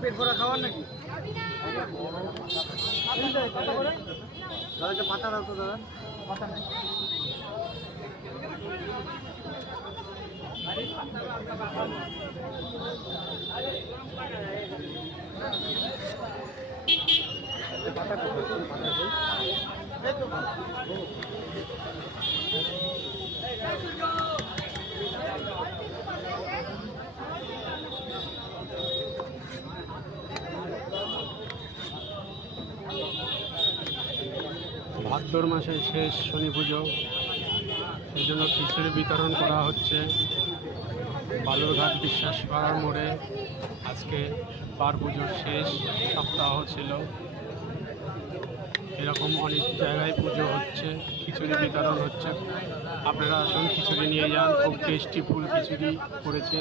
পেট ভরা খাওয়ার নাকি? দাদা পাতা দাও তো দাদা, পাতা নেই। ভাদ্র মাসের শেষ শনি পুজো, সেই জন্য খিচুড়ি বিতরণ করা হচ্ছে বালুরঘাট বিশ্বাস পাড়ার মোড়ে। আজকে বার পুজোর শেষ সপ্তাহ ছিল। এরকম অনেক জায়গায় পুজো হচ্ছে, খিচুড়ি বিতরণ হচ্ছে। আপনারা আসুন, খিচুড়ি নিয়ে যান। খুব টেস্টি ফুল খিচুড়ি করেছে